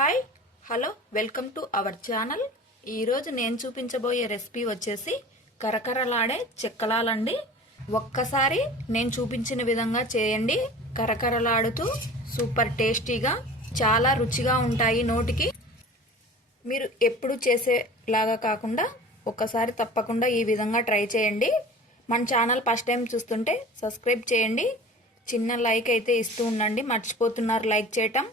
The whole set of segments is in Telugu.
Hi hello welcome to our channel. ఈరోజు నేను చూపించబోయే రెసిపీ వచ్చేసి కరకరలాడే చెక్కలాలండి. ఒక్కసారి నేను చూపించిన విధంగా చేయండి. కరకరలాడుతూ సూపర్ టేస్టీగా చాలా రుచిగా ఉంటాయి నోటికి. మీరు ఎప్పుడు చేసేలాగా కాకుండా ఒక్కసారి తప్పకుండా ఈ విధంగా ట్రై చేయండి. మన ఛానల్ ఫస్ట్ టైం చూస్తుంటే సబ్స్క్రైబ్ చేయండి. చిన్న లైక్ అయితే ఇస్తూ ఉండండి, మర్చిపోతున్నారు లైక్ చేయటం.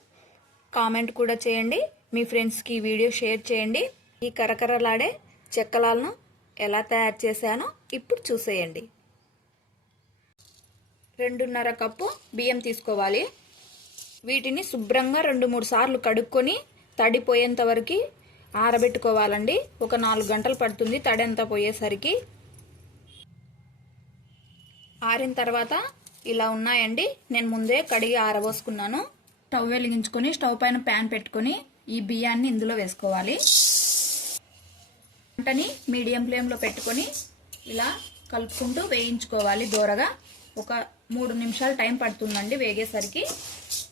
కామెంట్ కూడా చేయండి, మీ ఫ్రెండ్స్కి ఈ వీడియో షేర్ చేయండి. ఈ కరకరలాడే చెక్కలాలను ఎలా తయారు చేశానో ఇప్పుడు చూసేయండి. 2.5 కప్పు బియ్యం తీసుకోవాలి. వీటిని శుభ్రంగా 2-3 సార్లు కడుక్కొని తడిపోయేంత వరకు ఆరబెట్టుకోవాలండి. ఒక 4 గంటలు పడుతుంది తడి అంతా పోయేసరికి. ఆరిన తర్వాత ఇలా ఉన్నాయండి. నేను ముందే కడిగి ఆరబోసుకున్నాను. స్టవ్ వెలిగించుకొని స్టవ్ పైన ప్యాన్ పెట్టుకొని ఈ బియ్యాన్ని ఇందులో వేసుకోవాలి. మంటని మీడియం ఫ్లేమ్లో పెట్టుకొని ఇలా కలుపుకుంటూ వేయించుకోవాలి దోరగా. ఒక 3 నిమిషాలు టైం పడుతుందండి వేగేసరికి.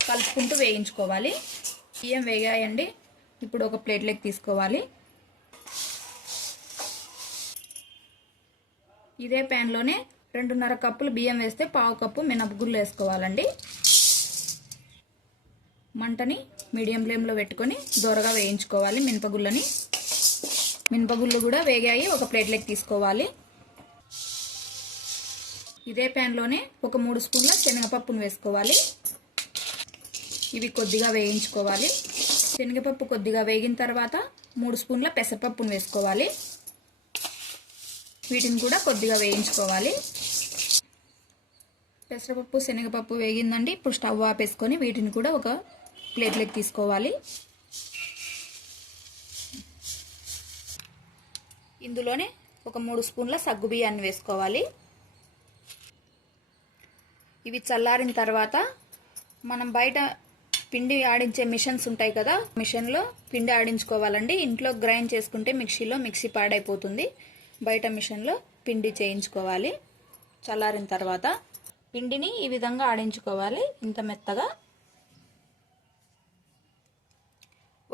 కలుపుకుంటూ వేయించుకోవాలి. బియ్యం వేగాయండి. ఇప్పుడు ఒక ప్లేట్లోకి తీసుకోవాలి. ఇదే ప్యాన్లోనే 2.5 కప్పులు బియ్యం వేస్తే 1/2 కప్పు మినపగుళ్ళు వేసుకోవాలండి. మంటని మీడియం ఫ్లేమ్లో పెట్టుకొని దోరగా వేయించుకోవాలి మినపగుళ్ళని. మినపగుళ్ళు కూడా వేగాయి, ఒక ప్లేట్లోకి తీసుకోవాలి. ఇదే ప్యాన్లోనే ఒక 3 స్పూన్ల శనగపప్పును వేసుకోవాలి. ఇవి కొద్దిగా వేయించుకోవాలి. శనగపప్పు కొద్దిగా వేగిన తర్వాత 3 స్పూన్ల పెసరపప్పును వేసుకోవాలి. వీటిని కూడా కొద్దిగా వేయించుకోవాలి. పెసరపప్పు శనగపప్పు వేగిందండి. ఇప్పుడు స్టవ్ ఆపేసుకొని వీటిని కూడా ఒక ప్లేట్లోకి తీసుకోవాలి. ఇందులోనే ఒక 3 స్పూన్ల సగ్గు బియ్యాన్ని వేసుకోవాలి. ఇవి చల్లారిన తర్వాత మనం బయట పిండి ఆడించే మిషన్స్ ఉంటాయి కదా, మిషన్లో పిండి ఆడించుకోవాలండి. ఇంట్లో గ్రైండ్ చేసుకుంటే మిక్సీ పాడైపోతుంది. బయట మిషన్లో పిండి చేయించుకోవాలి. చల్లారిన తర్వాత పిండిని ఈ విధంగా ఆడించుకోవాలి, ఇంత మెత్తగా.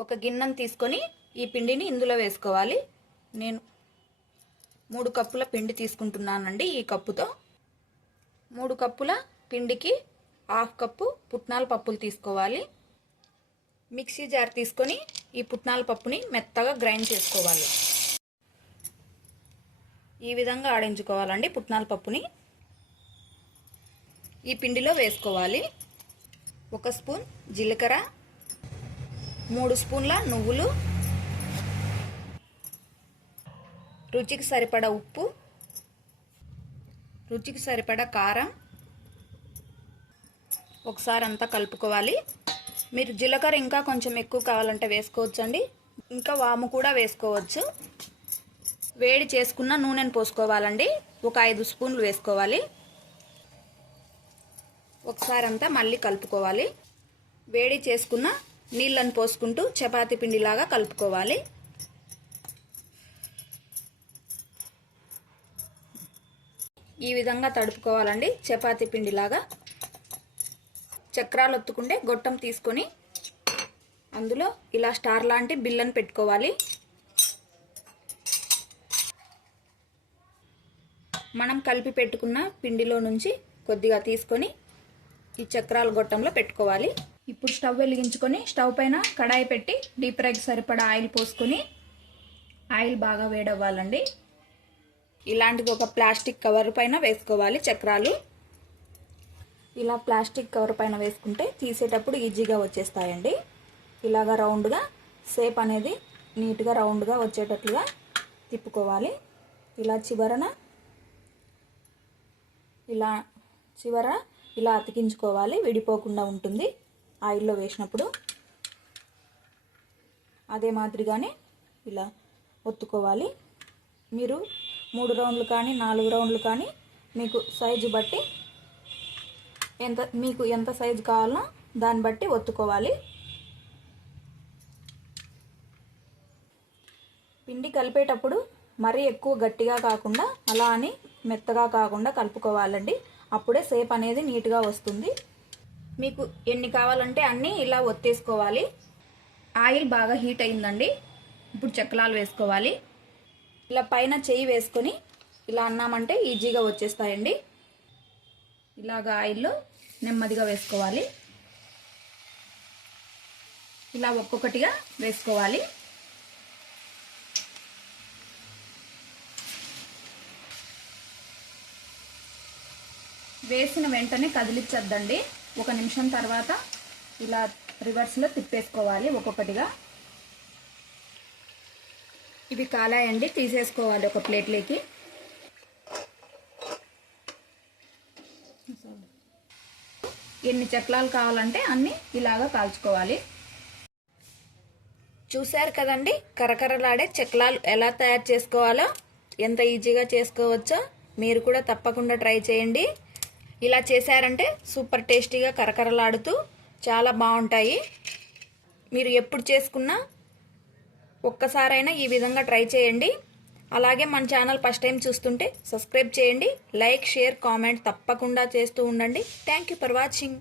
ఒక గిన్నెను తీసుకొని ఈ పిండిని ఇందులో వేసుకోవాలి. నేను 3 కప్పుల పిండి తీసుకుంటున్నానండి. ఈ కప్పుతో 3 కప్పుల పిండికి 1/2 కప్పు పుట్నాల పప్పులు తీసుకోవాలి. మిక్సీ జార్ తీసుకొని ఈ పుట్నాల పప్పుని మెత్తగా గ్రైండ్ చేసుకోవాలి. ఈ విధంగా ఆడించుకోవాలండి పుట్నాల పప్పుని. ఈ పిండిలో వేసుకోవాలి. 1 స్పూన్ జీలకర్ర, 3 స్పూన్ల నువ్వులు, రుచికి సరిపడా ఉప్పు, రుచికి సరిపడా కారం. ఒకసారి అంతా కలుపుకోవాలి. మీరు జీలకర్ర ఇంకా కొంచెం ఎక్కువ కావాలంటే వేసుకోవచ్చండి. ఇంకా వాము కూడా వేసుకోవచ్చు. వేడి చేసుకున్న నూనెను పోసుకోవాలండి. ఒక 5 స్పూన్లు వేసుకోవాలి. ఒకసారి అంతా మళ్ళీ కలుపుకోవాలి. వేడి చేసుకున్న నీళ్ళను పోసుకుంటూ చపాతీ పిండిలాగా కలుపుకోవాలి. ఈ విధంగా తడుపుకోవాలండి చపాతీ పిండిలాగా. చక్రాలు ఒత్తుకుంటే గొట్టం తీసుకొని అందులో ఇలా స్టార్ లాంటి బిళ్ళను పెట్టుకోవాలి. మనం కలిపి పెట్టుకున్న పిండిలో నుంచి కొద్దిగా తీసుకొని ఈ చక్రాల గొట్టంలో పెట్టుకోవాలి. ఇప్పుడు స్టవ్ వెలిగించుకొని స్టవ్ పైన కడాయి పెట్టి డీప్ ఫ్రైకి సరిపడా ఆయిల్ పోసుకొని ఆయిల్ బాగా వేడవ్వాలండి. ఇలాంటిది ఒక ప్లాస్టిక్ కవర్ పైన వేసుకోవాలి చక్రాలు. ఇలా ప్లాస్టిక్ కవర్ పైన వేసుకుంటే తీసేటప్పుడు ఈజీగా వచ్చేస్తాయండి. ఇలాగా రౌండ్గా షేప్ అనేది నీట్గా రౌండ్గా వచ్చేటట్లుగా తిప్పుకోవాలి. ఇలా చివర ఇలా అతికించుకోవాలి, విడిపోకుండా ఉంటుంది ఆయిల్లో వేసినప్పుడు. అదే మాదిరిగానే ఇలా ఒత్తుకోవాలి. మీరు 3 రౌండ్లు కానీ 4 రౌండ్లు కానీ మీకు సైజు బట్టి మీకు ఎంత సైజు కావాలో దాన్ని బట్టి ఒత్తుకోవాలి. పిండి కలిపేటప్పుడు మరీ ఎక్కువ గట్టిగా కాకుండా అలా అని మెత్తగా కాకుండా కలుపుకోవాలండి. అప్పుడే షేప్ అనేది నీట్గా వస్తుంది. మీకు ఎన్ని కావాలంటే అన్నీ ఇలా ఒత్తేసుకోవాలి. ఆయిల్ బాగా హీట్ అయిందండి. ఇప్పుడు చెక్కలాలు వేసుకోవాలి. ఇలా పైన చెయ్యి వేసుకొని ఇలా అన్నామంటే ఈజీగా వచ్చేస్తాయండి. ఇలాగ ఆయిల్లో నెమ్మదిగా వేసుకోవాలి. ఇలా ఒక్కొక్కటిగా వేసుకోవాలి. వేసిన వెంటనే కదిలించద్దండి. 1 నిమిషం తర్వాత ఇలా రివర్స్లో తిప్పేసుకోవాలి ఒక్కొక్కటిగా. ఇవి కాలాయండి, తీసేసుకోవాలి ఒక ప్లేట్లోకి. ఎన్ని చెక్కలాలు కావాలంటే అన్ని ఇలాగా కాల్చుకోవాలి. చూశారు కదండి, కరకరలాడే చెక్కలాలు ఎలా తయారు చేసుకోవాలో, ఎంత ఈజీగా చేసుకోవచ్చో మీరు కూడా తప్పకుండా ట్రై చేయండి. ఇలా చేశారంటే సూపర్ టేస్టీగా కరకరలాడుతూ చాలా బాగుంటాయి. మీరు ఎప్పుడు చేసుకున్నా ఒక్కసారైనా ఈ విధంగా ట్రై చేయండి. అలాగే మన ఛానల్ ఫస్ట్ టైం చూస్తుంటే సబ్స్క్రైబ్ చేయండి. లైక్, షేర్, కామెంట్ తప్పకుండా చేస్తూ ఉండండి. Thank you for watching.